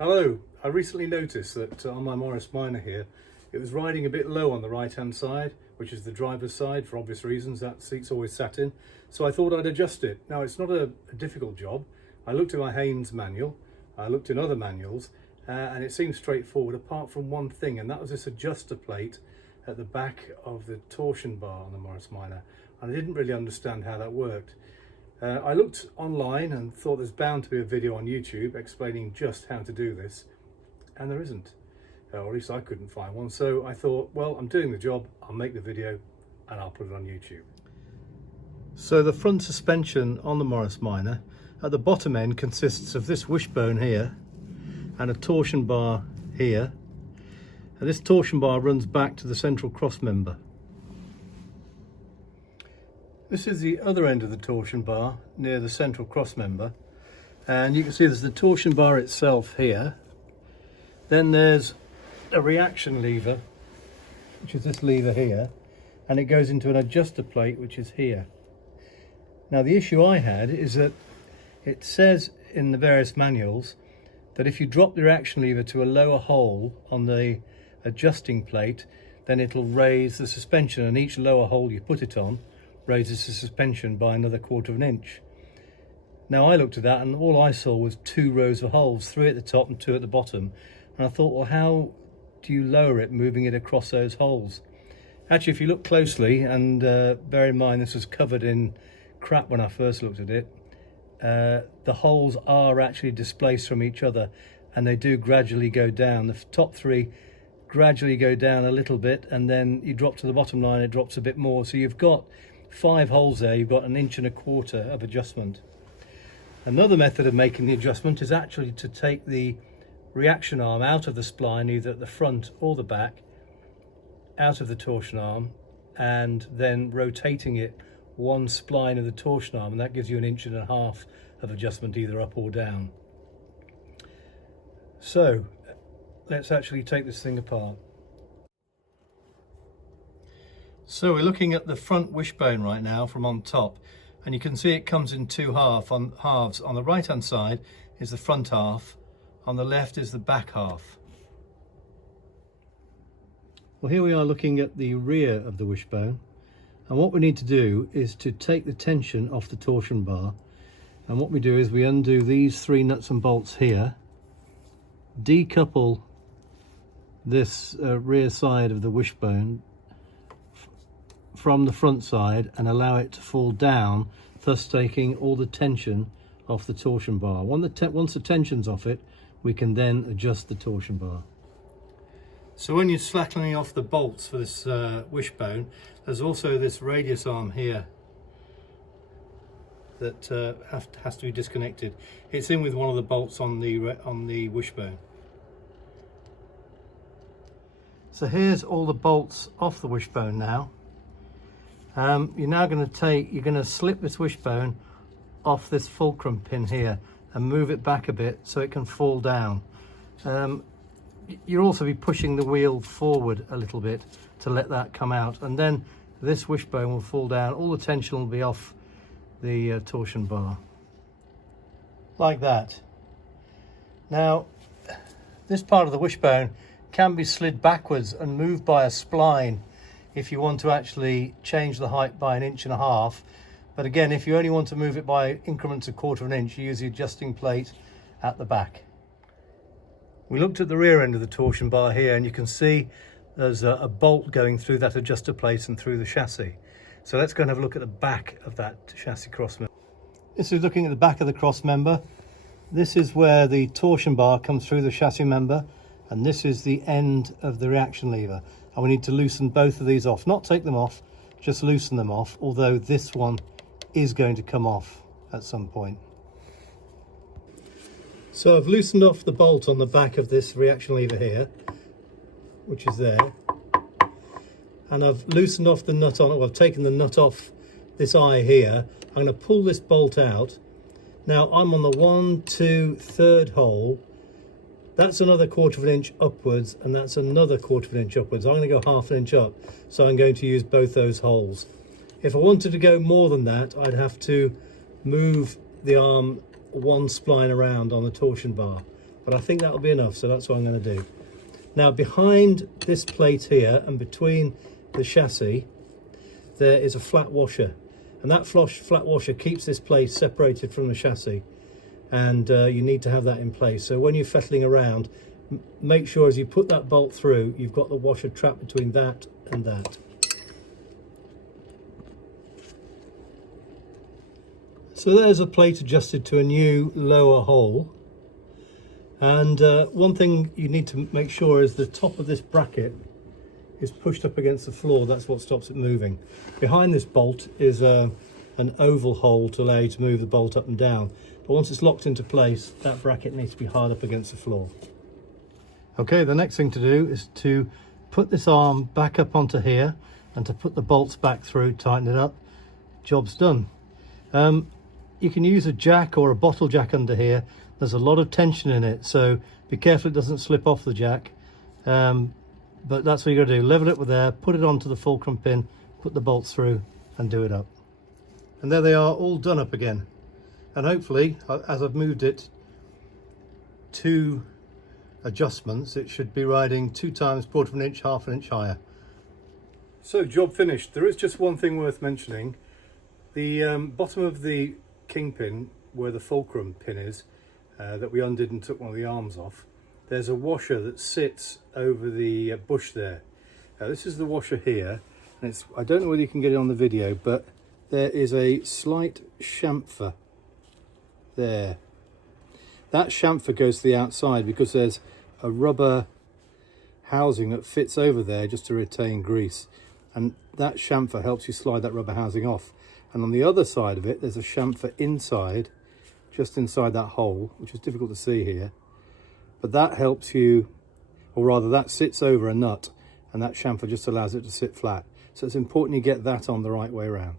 Hello, I recently noticed that on my Morris Minor here, it was riding a bit low on the right hand side, which is the driver's side for obvious reasons, that seat's always sat in. So I thought I'd adjust it. Now it's not a difficult job. I looked at my Haynes manual, I looked in other manuals, and it seems straightforward apart from one thing, and that was this adjuster plate at the back of the torsion bar on the Morris Minor. And I didn't really understand how that worked. I looked online and thought there's bound to be a video on YouTube explaining just how to do this, and there isn't, or at least I couldn't find one. So I thought, well, I'm doing the job, I'll make the video and I'll put it on YouTube. So the front suspension on the Morris Minor at the bottom end consists of this wishbone here and a torsion bar here, and this torsion bar runs back to the central cross member. This is the other end of the torsion bar near the central cross member, and you can see there's the torsion bar itself here. Then there's a reaction lever, which is this lever here, and it goes into an adjuster plate which is here. Now the issue I had is that it says in the various manuals that if you drop the reaction lever to a lower hole on the adjusting plate, then it'll raise the suspension, and each lower hole you put it on raises the suspension by another 1/4 of an inch. Now I looked at that and all I saw was 2 rows of holes, 3 at the top and 2 at the bottom, and I thought, well, how do you lower it moving it across those holes? Actually, if you look closely, and bear in mind this was covered in crap when I first looked at it, the holes are actually displaced from each other, and they do gradually go down. The top 3 gradually go down a little bit, and then you drop to the bottom line, it drops a bit more. So you've got 5 holes there, you've got 1.25 inches of adjustment. Another method of making the adjustment is actually to take the reaction arm out of the spline, either at the front or the back, out of the torsion arm, and then rotating it one spline of the torsion arm, and that gives you 1.5 inches of adjustment either up or down. So let's actually take this thing apart. So we're looking at the front wishbone right now from on top, and you can see it comes in 2 halves. On the right hand side is the front half, on the left is the back half. Well, here we are looking at the rear of the wishbone, and what we need to do is to take the tension off the torsion bar, and what we do is we undo these 3 nuts and bolts here, decouple this rear side of the wishbone from the front side and allow it to fall down, thus taking all the tension off the torsion bar. Once the tension's off it, we can then adjust the torsion bar. So when you're slackening off the bolts for this wishbone, there's also this radius arm here that has to be disconnected. It's in with one of the bolts on the wishbone. So here's all the bolts off the wishbone now. You're now going to slip this wishbone off this fulcrum pin here and move it back a bit so it can fall down. You'll also be pushing the wheel forward a little bit to let that come out, and then this wishbone will fall down. All the tension will be off the torsion bar, like that. Now, this part of the wishbone can be slid backwards and moved by a spline if you want to actually change the height by 1.5 inches. But again, if you only want to move it by increments of 1/4 of an inch, you use the adjusting plate at the back. We looked at the rear end of the torsion bar here, and you can see there's a bolt going through that adjuster plate and through the chassis. So let's go and have a look at the back of that chassis cross member. This is looking at the back of the cross member. This is where the torsion bar comes through the chassis member, and this is the end of the reaction lever. And we need to loosen both of these off, not take them off, just loosen them off, although this one is going to come off at some point. So I've loosened off the bolt on the back of this reaction lever here, which is there, and I've loosened off the nut on it. I've taken the nut off this eye here. I'm going to pull this bolt out. Now I'm on the 1, 2, 3rd hole. That's another 1/4 of an inch upwards, and that's another 1/4 of an inch upwards. I'm going to go 1/2 inch up, so I'm going to use both those holes. If I wanted to go more than that, I'd have to move the arm one spline around on the torsion bar. but I think that'll be enough, so that's what I'm going to do. Now behind this plate here and between the chassis there is a flat washer, and that flat washer keeps this plate separated from the chassis, and you need to have that in place. So when you're fettling around, make sure as you put that bolt through you've got the washer trapped between that and that. So there's a plate adjusted to a new lower hole, and one thing you need to make sure is the top of this bracket is pushed up against the floor. That's what stops it moving. Behind this bolt is an oval hole to allow you to move the bolt up and down, but once it's locked into place that bracket needs to be hard up against the floor. Okay, the next thing to do is to put this arm back up onto here and to put the bolts back through, tighten it up, job's done. You can use a jack or a bottle jack under here. There's a lot of tension in it, so be careful it doesn't slip off the jack. But that's what you got to do. Level it with there, put it onto the fulcrum pin, put the bolts through and do it up. And there they are, all done up again. And hopefully, as I've moved it 2 adjustments, it should be riding 2 times 1/4 of an inch, 1/2 inch higher. So job finished. There is just one thing worth mentioning. The bottom of the kingpin, where the fulcrum pin is, that we undid and took one of the arms off, there's a washer that sits over the bush there. This is the washer here, and it's, I don't know whether you can get it on the video, but there is a slight chamfer there. That chamfer goes to the outside because there's a rubber housing that fits over there just to retain grease, and that chamfer helps you slide that rubber housing off. And on the other side of it there's a chamfer inside, just inside that hole, which is difficult to see here, but that helps you, or rather that sits over a nut, and that chamfer just allows it to sit flat. So it's important you get that on the right way around.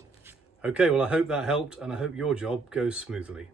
Okay, well I hope that helped, and I hope your job goes smoothly.